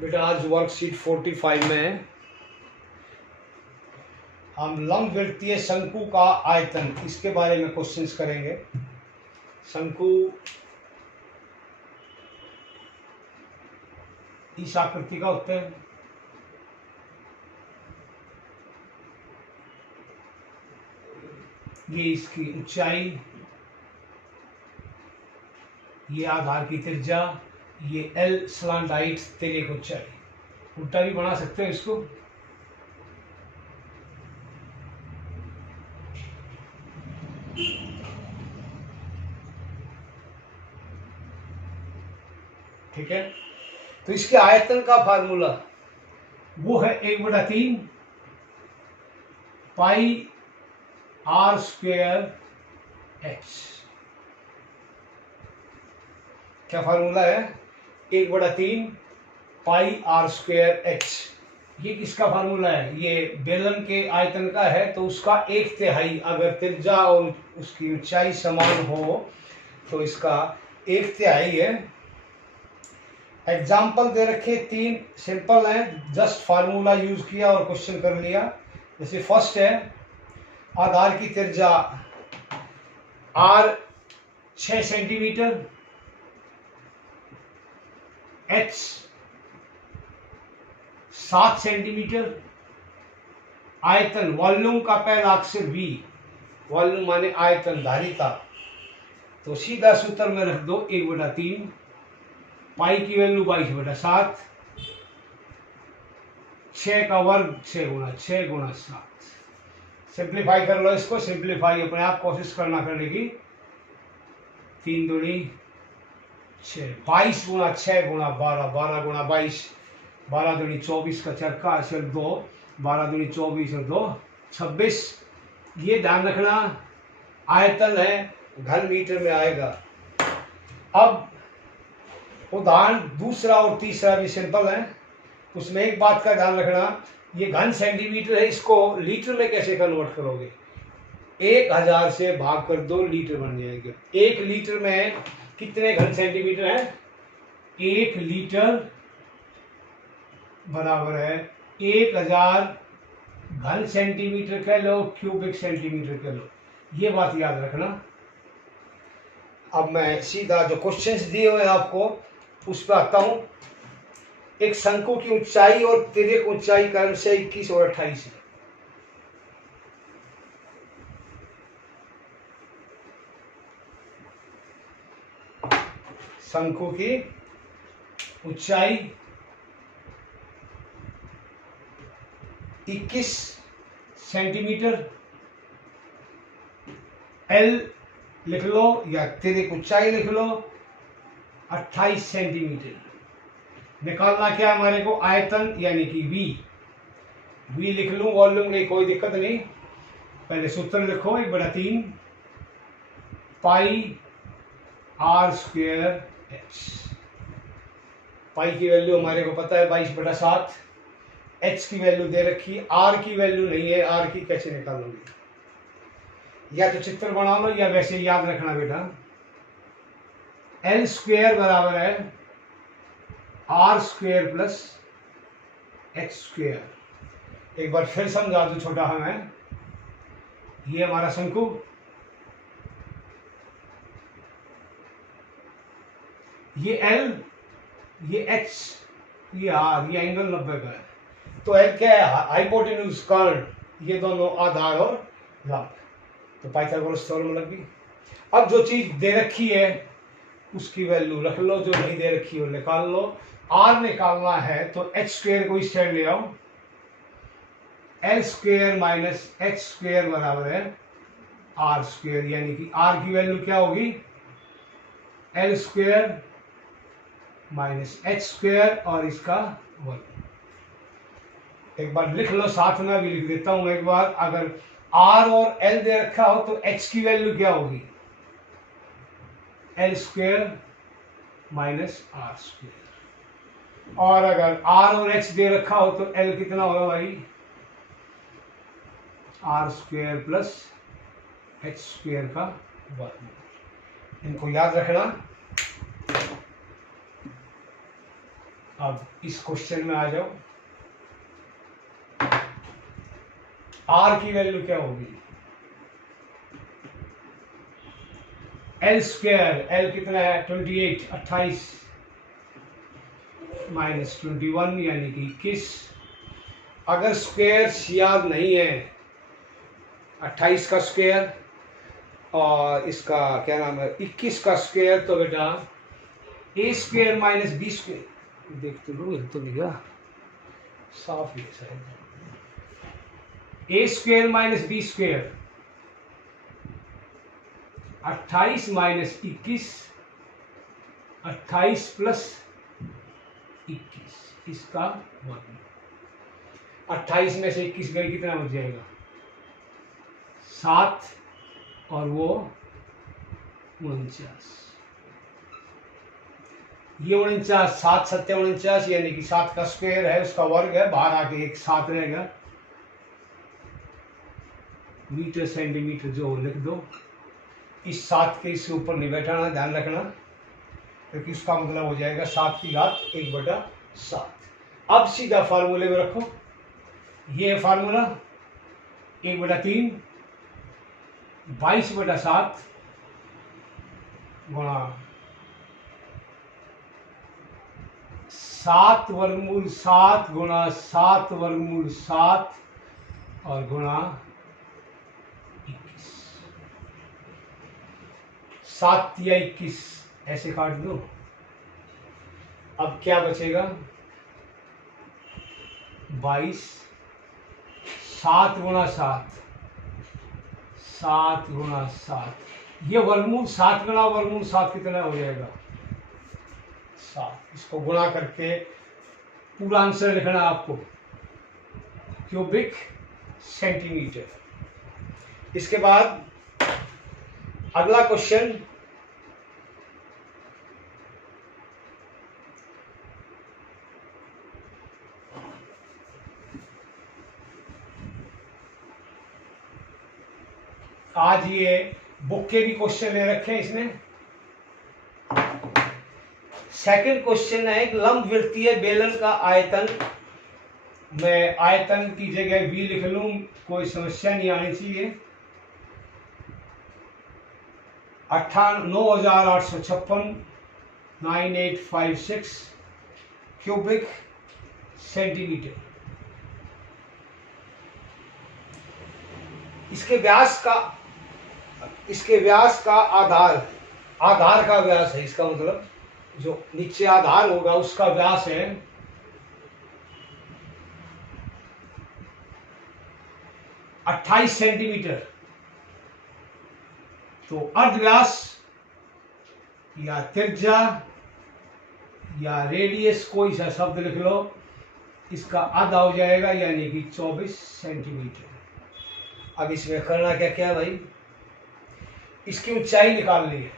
बेटा आज वर्कशीट 45 में हम लंबवृत्तीय शंकु का आयतन इसके बारे में क्वेश्चंस करेंगे। शंकु इस आकृति का होता है। ये इसकी ऊंचाई, ये आधार की त्रिज्या, ये एल स्लांट हाइट, तिर्यक ऊंचाई। उल्टा भी बना सकते हैं इसको। ठीक है, तो इसके आयतन का फार्मूला वो है 1/3 पाई आर स्क्वेयर एच। क्या फार्मूला है? 1/3 पाई आर स्क्वेयर एच। ये किसका फार्मूला है? ये बेलन के आयतन का है, तो उसका 1/3 अगर त्रिज्या और उसकी ऊंचाई समान हो तो इसका 1/3 है। एग्जाम्पल दे रखे 3 सिंपल हैं, जस्ट फार्मूला यूज किया और क्वेश्चन कर लिया। जैसे फर्स्ट है, आधार की त्रिज्या आर 6 सेंटीमीटर, एच 7 सेंटीमीटर, आयतन वॉल्यूम का पहला अक्षर वी, वॉल्यूम माने आयतन, धारिता। तो सीधा सूत्र में रख दो 1/3 पाई की वैल्यू 22/7, 6 का वर्ग 6 गुणा 7। सिंप्लीफाई कर लो इसको। सिंप्लीफाई अपने आप कोशिश करना करने की। 3 दूनी 6, 22 गुणा 6 गुणा 12, 12 गुणा 22, 12 दूनी 24 का चरखा अक्षर 2, 12 दूनी 24 और 2 26। ये ध्यान रखना आयतन है, घन मीटर में आएगा। अब उदाहरण दूसरा और तीसरा भी सिंपल है। उसमें एक बात का ध्यान रखना, ये घन सेंटीमीटर है, इसको लीटर में कैसे कन्वर्ट करोगे? 1000 से भाग कर दो, लीटर बन जाएगा। 1 लीटर में कितने घन सेंटीमीटर हैं? 1 लीटर बराबर है 1000 घन सेंटीमीटर कह लो, क्यूबिक सेंटीमीटर कह लो। ये बात याद रखना। अब मैं सीधा जो क्वेश्चंस दिए हुए हैं आपको उस पर आता हूं। एक शंकु की ऊंचाई और तिर्यक ऊंचाई का से 21 और 28 है। शंकु की ऊंचाई 21 सेंटीमीटर, एल लिख लो या तिर्यक ऊंचाई लिख लो 28 सेंटीमीटर। निकालना क्या हमारे को? आयतन यानी कि वी लिख लूं, वॉल्यूम की कोई दिक्कत नहीं। पहले सूत्र लिखो 1/3 पाई आर स्क्वेयर एच। पाई की वैल्यू हमारे को पता है 22/7, एच की वैल्यू दे रखी, आर की वैल्यू नहीं है। आर की कैसे निकालोगे? या तो चित्र बना लो या वैसे याद रखना बेटा। एल स्क्वेयर बराबर है R square plus H square. एक बार फिर समझा दो छोटा हमें। ये हमारा शंकु, ये एल, ये एच, ये आर, ये एंगल 90 का है। तो एल क्या है? हाइपोटेन्यूज कर्ण, ये दोनों आधार और लंब। तो पाइथागोरस थ्योरम लग गई। अब जो चीज दे रखी है उसकी वैल्यू रख लो, जो नहीं दे रखी हो निकाल लो। आर निकालना है तो एच स्क्वेयर को इस साइड ले आओ। L square minus H square बराबर है आर स्क्वेयर, यानी कि आर की वैल्यू क्या होगी? L square minus H square और इसका वर्ग। एक बार लिख लो, साथ में भी लिख देता हूं एक बार। अगर आर और एल दे रखा हो तो एच की वैल्यू क्या होगी? L square minus R square. और अगर आर और एच दे रखा हो तो एल कितना होगा भाई? R square plus H square का वर्ग। इनको याद रखना। अब इस क्वेश्चन में आ जाओ, आर की वैल्यू क्या होगी, एल स्क्वायर, एल कितना है 28, 28 माइनस 21 यानी कि 21। अगर स्क्वायर याद नहीं है 28 का स्क्वायर और इसका क्या नाम है 21 का स्क्वायर, तो बेटा A square minus B square, देखते लो तो नहीं गया साफ ही शायद, A square minus B square 28 minus 21, 28 plus 21, इसका वर्ग। 28 में से 21 गई कितना बच जाएगा 7 और वो 49, ये 49, 7 7 49 यानी कि 7 का स्क्वायर है उसका वर्ग है, बाहर आके एक 7 रहेगा, मीटर सेंटीमीटर जो लिख दो, इस 7 के इसके ऊपर नहीं बैठाना, ध्यान रखना, क्योंकि इसका मतलब हो जाएगा 7 की घात 1/7। अब सीधा फार्मूले में रखो, ये है फार्मूला 1/3 22/7 गुणा 7 वर्गमूल 7 गुणा 7 वर्गमूल 7 और गुणा 21, 7 या 21 ऐसे काट दो। अब क्या बचेगा 22, 7 गुणा 7, 7 गुणा 7, ये वर्गमूल 7 गुणा वर्गमूल 7 कितना हो जाएगा 7, इसको गुणा करके पूरा आंसर लिखना आपको, क्यूबिक सेंटीमीटर। इसके बाद अगला क्वेश्चन, आज ये बुक के भी क्वेश्चन ले रखे हैं इसने। सेकंड क्वेश्चन है, एक लंबवृत्तीय बेलन का आयतन, मैं आयतन की जगह v लिख लूं, कोई समस्या नहीं आनी चाहिए, 9856 9856 क्यूबिक सेंटीमीटर। इसके व्यास का आधार का व्यास है, इसका मतलब जो नीचे आधार होगा उसका व्यास है 28 सेंटीमीटर। तो अर्धव्यास या त्रिज्या या रेडियस कोई सा शब्द लिख लो, इसका आधा हो जाएगा यानी कि 24 सेंटीमीटर। अब इसमें करना क्या क्या भाई, इसकी ऊंचाई निकालनी है।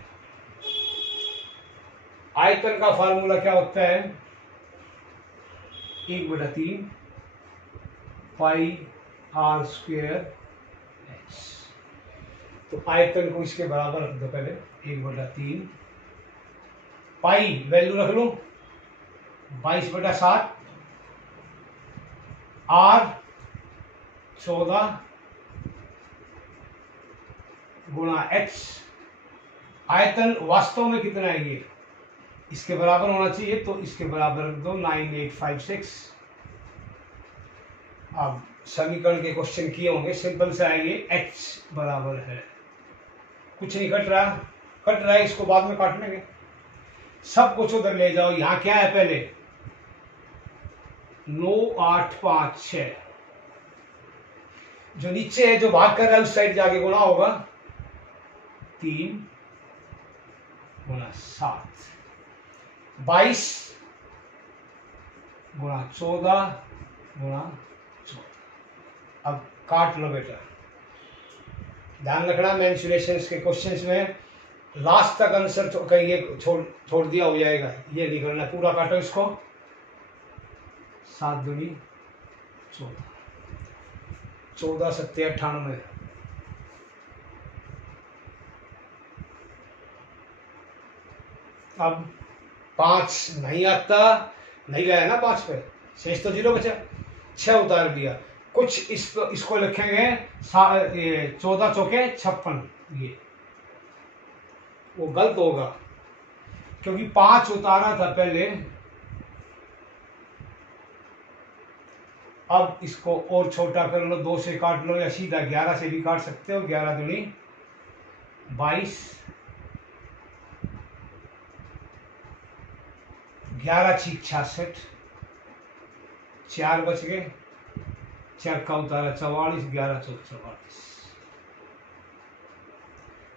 आयतन का फार्मूला क्या होता है 1/3 पाई आर स्क्वायर एच। तो आयतन को इसके बराबर रख दो, पहले 1/3 पाई वैल्यू रख लो 22/7, आर 14 गुणा एच। आयतन वास्तव में कितना है ये, इसके बराबर होना चाहिए, तो इसके बराबर रख दो 9856। अब समीकरण के क्वेश्चन किए होंगे, सिंपल से आएंगे, h बराबर है, कुछ नहीं कट रहा है, इसको बाद में काट लेंगे, सब कुछ उधर ले जाओ। यहां क्या है पहले 9 8 5 6, जो नीचे है जो भाग कर रहा है उस साइड जाके गुणा होगा 3 गुणा 7, 22 गुणा 14 गुणा 14। अब काट लो बेटा, ध्यान रखना मेंसुरेशन के क्वेश्चंस में लास्ट तक आंसर कहीं ये छोड़ दिया हो जाएगा, ये नहीं करना, पूरा काटो इसको। 7 दूनी 14, 14 7 98, अब 5 नहीं आता, नहीं गया ना 5 पे, शेष तो 0 बचा, 6 उतार दिया। कुछ इसको लिखेंगे 14 चौके 56, ये वो गलत होगा क्योंकि 5 उतारा था पहले। अब इसको और छोटा कर लो, 2 से काट लो या सीधा 11 से भी काट सकते हो। 11 दूनी 22, 11 छीक 66, 4 बच गए, 4 का उतारा 44, 11 चौक 44,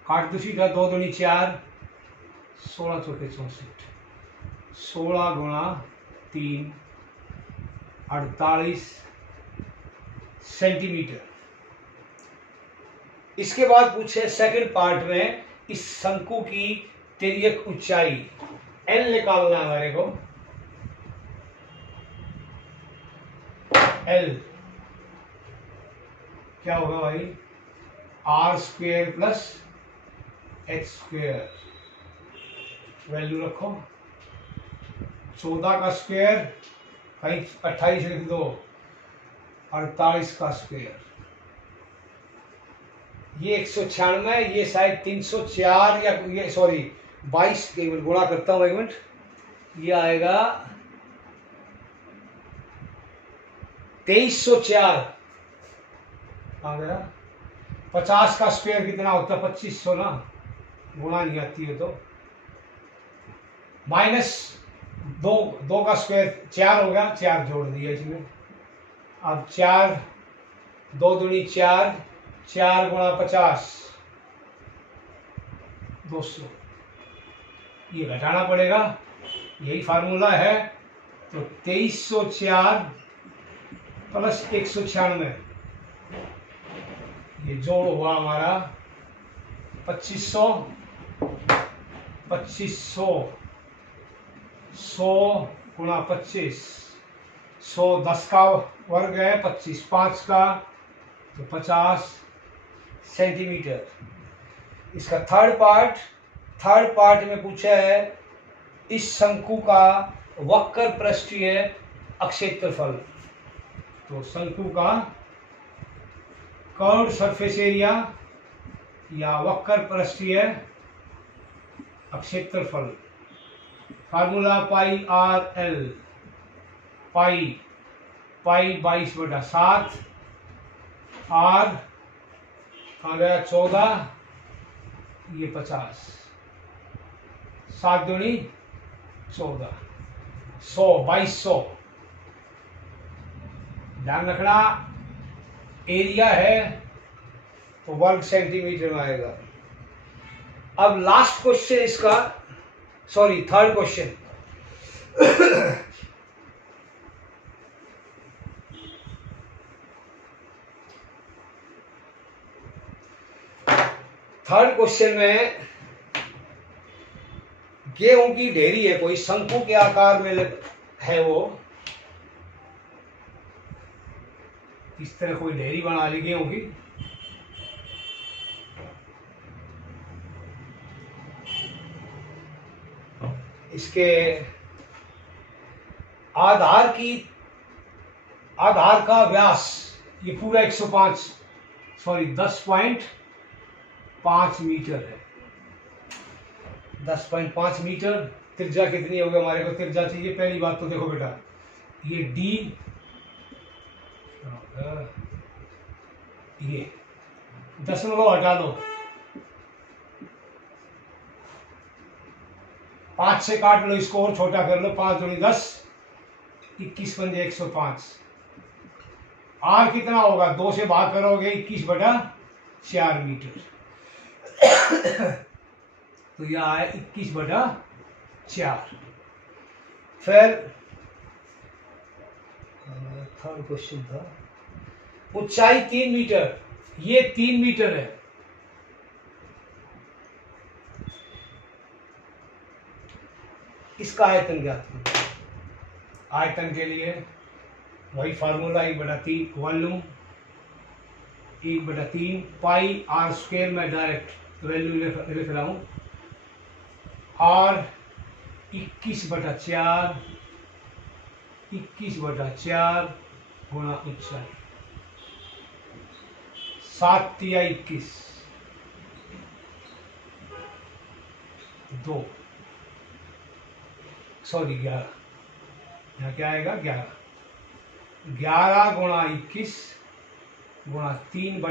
काट दो सीधा, 2 दूनी 4, 16 चौके 64, 16 गुणा 3 48 सेंटीमीटर। इसके बाद पूछे सेकंड पार्ट में इस शंकु की तिर्यक ऊंचाई L निकालना है हमारे को। L क्या होगा भाई, R square plus H square, value रखो, 14 का स्क्वेयर कहीं 28 लिख दो, 48 का स्क्वेयर, ये 196, ये शायद 304 या ये सॉरी 22, एक मिनट गुणा करता हूँ, एक मिनट, ये आएगा 2304, कहाँ गया, 50 का स्क्वायर कितना होता है, 2500 ना, गुणा नहीं आती है तो, माइनस 2 का स्क्वायर 4 हो गया, 4 जोड़ दिया इसमें। अब 4 2 दूनी 4, 4 गुणा 50 200, ये घटाना पड़ेगा, यही फार्मूला है। तो 2304 प्लस 196, ये जोड़ हुआ हमारा 2500, 100 गुणा 25, 100 10 का वर्ग है, 25 5 का, तो 50 सेंटीमीटर। इसका थर्ड पार्ट में पूछा है इस शंकु का वक्र पृष्ठीय अक्षेत्रफल। तो शंकु का कर्व्ड सरफेस एरिया या वक्र पृष्ठीय अक्षेत्रफल, formula pi R L, pi 22/7, R आ गया 14, ये 50, 7 दूनी 14, 100 2200, ध्यान रखना एरिया है तो वर्ग सेंटीमीटर में आएगा। अब लास्ट क्वेश्चन इसका, sorry third question, third question में गेहूं की ढेरी है, कोई शंकु के आकार में है, वो इस तरह कोई ढेरी बना ली गेहूं की, इसके आधार का व्यास ये पूरा 10.5 मीटर है, 10.5 मीटर। त्रिज्या कितनी होगी, हमारे को त्रिज्या चाहिए। पहली बात तो देखो बेटा, ये D, ये दशमलव हटा दो, 5 से काट लो, इसको और छोटा कर लो, 5 दूनी 10, 21 पंजे 105। आर कितना होगा, 2 से भाग करोगे 21/4 मीटर, तो यह आए 21/4। फिर थर्ड क्वेश्चन था, ऊंचाई 3 मीटर, ये 3 मीटर है, इसका आयतन ज्ञात करो। आयतन के लिए वही formula 1/3 volume 1/3 pi R square में डायरेक्ट वैल्यू लिख रहा हूं, आर 21/4 21/4 गुणा ऊंचाई, 7 तिया 21, 2 सॉरी 11, यहाँ क्या आएगा 11, 11 गुणा 21 गुणा 3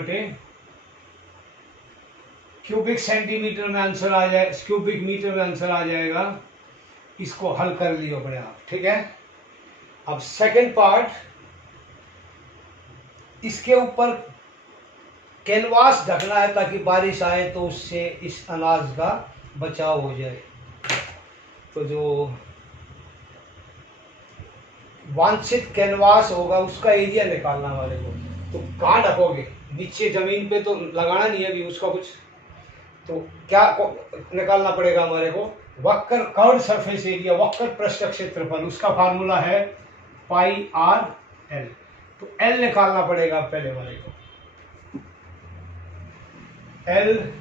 क्यूबिक सेंटीमीटर में आंसर आ जाए, क्यूबिक मीटर में आंसर आ जाएगा। इसको हल कर लियो अपने आप, ठीक है। अब सेकंड पार्ट, इसके ऊपर कैनवास ढकना है ताकि बारिश आए तो उससे इस अनाज का बचाव हो जाए। तो जो वांछित कैनवास होगा उसका एरिया निकालना हमारे को। तो कहाँ ढकोगे, नीचे जमीन पे तो लगाना नहीं है अभी उसका कुछ, तो क्या निकालना पड़ेगा हमारे को, वक्र कर्व्ड सरफेस एरिया, वक्र पृष्ठ क्षेत्रफल, उसका फार्मूला है पाई आर एल। तो एल निकालना पड़ेगा पहले हमारे को, L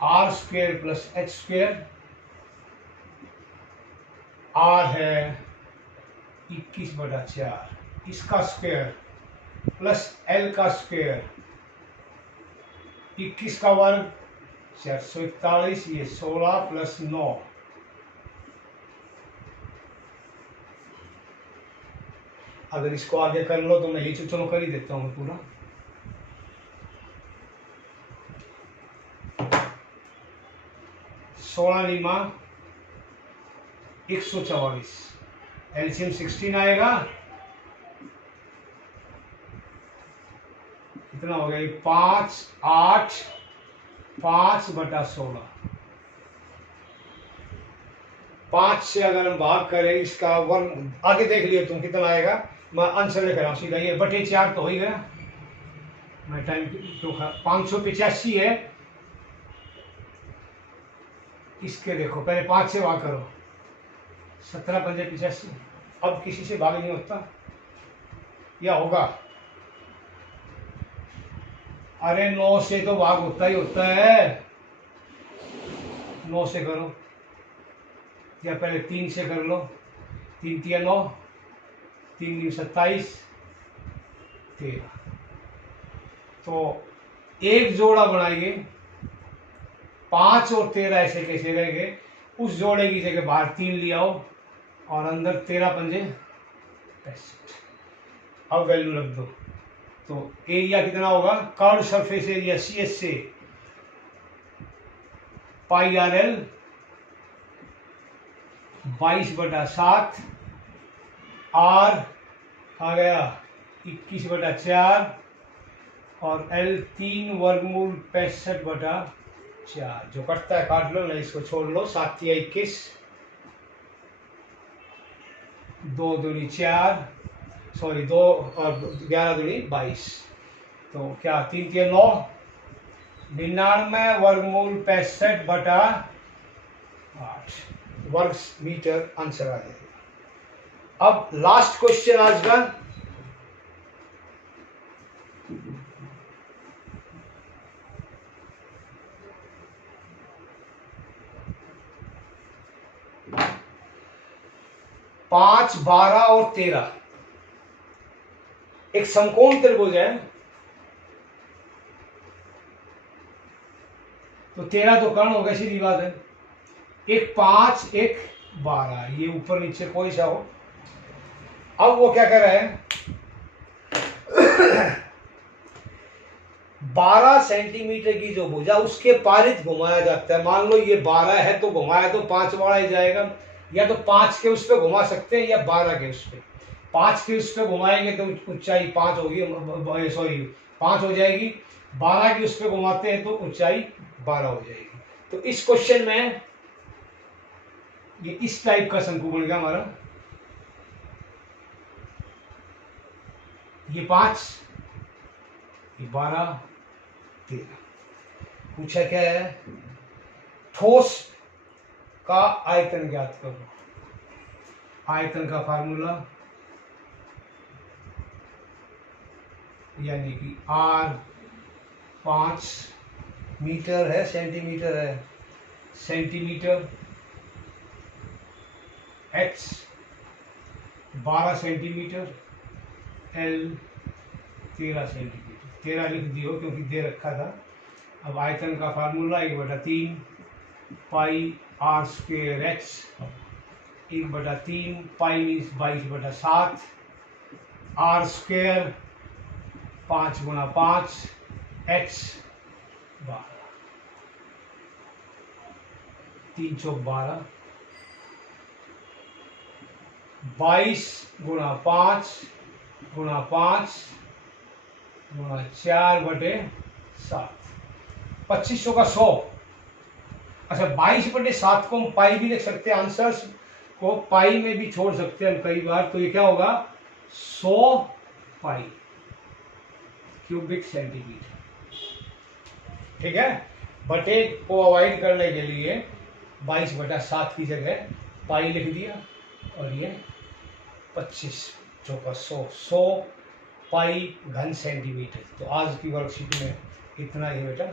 R square plus H square, R है 21/4, इसका स्क्वेयर प्लस एल का स्क्वेयर, 21 का वर्ग 441, ये 16 प्लस 9, अगर इसको आगे कर लो तो मैं ये चलो कर ही देता हूँ पूरा। 16 × 144, एलसीएम 16 आएगा, कितना हो गया, 5 8 5/16, 5 से अगर हम भाग करें इसका वर्ग, आगे देख लियो तुम कितना आएगा, मैं आंसर लिख रहा हूँ सीधा, ये /4 तो हो ही गया, मैं टाइम तो 585 है। इसके देखो पहले 5 से भाग करो, 17 × 5 = 85, अब किसी से भाग नहीं होता या होगा, अरे 9 से तो भाग होता ही होता है, 9 से करो, या पहले 3 से कर लो, 3 × 3 = 9, 3 × 27 13, तो एक जोड़ा बनाएंगे, 5 और 13 ऐसे कैसे रहेंगे, उस जोड़े की जगह बाहर 3 ले आओ और अंदर 13 × 5 = 65, अब वैल्यू रख दो, तो एरिया कितना होगा, कर्व्ड सरफेस एरिया CS से पाई आर एल 22/7, आर आ गया 21/4 और एल 3 वर्गमूल 65/4, जो कटता है काट लो, नहीं इसको छोड़ लो, 7 × 21, 2 दूनी 4, सॉरी 2 और 11 दूनी 22, तो क्या 3 × 9 99 वर्गमूल 65/8 वर्ग मीटर आंसर आ जाएगा। अब लास्ट क्वेश्चन आज का, पांच 12 और 13 एक समकोण त्रिभुज है, तो 13 तो कर्ण हो गया, सीधी बात है, एक 5 एक 12, ये ऊपर नीचे कोई सा हो। अब वो क्या कर रहा है, 12 सेंटीमीटर की जो भुजा उसके पारित घुमाया जाता है, मान लो ये 12 है तो घुमाया तो 5 वाला ही जाएगा, या तो 5 के उस पर घुमा सकते हैं या 12 के उस पर, 5 के उस पर घुमाएंगे तो ऊंचाई 5 होगी, सॉरी 5 हो जाएगी, 12 की उस पर घुमाते हैं तो ऊंचाई 12 हो जाएगी। तो इस क्वेश्चन में ये इस टाइप का शंकु बन गया हमारा, ये 5, ये 12 13, पूछा क्या है, ठोस का आयतन ज्ञात करो, आयतन का फार्मूला यानी कि R 5 मीटर है, सेंटीमीटर है, centimetre H 12 centimetre, L 13 centimetre, 13 लिख दियो क्योंकि दे रखा था। अब आयतन का formula 1/3 pi R square H, 1/3 pi means 22/7, R square 5 गुणा 5, एच 12, 3 चौक 12, 22 गुणा 5 गुणा 5 गुणा 4/7, 2500 का 100। अच्छा 22/7 को हम पाई भी लिख सकते हैं, आंसर्स को पाई में भी छोड़ सकते हैं हम कई बार, तो ये क्या होगा 100 पाई क्यूबिक सेंटीमीटर। ठीक है, बटे को अवॉइड करने के लिए 22/7 की जगह पाई लिख दिया, और ये 25 चौका 100 पाई घन सेंटीमीटर। तो आज की वर्कशीट में इतना ही बेटा।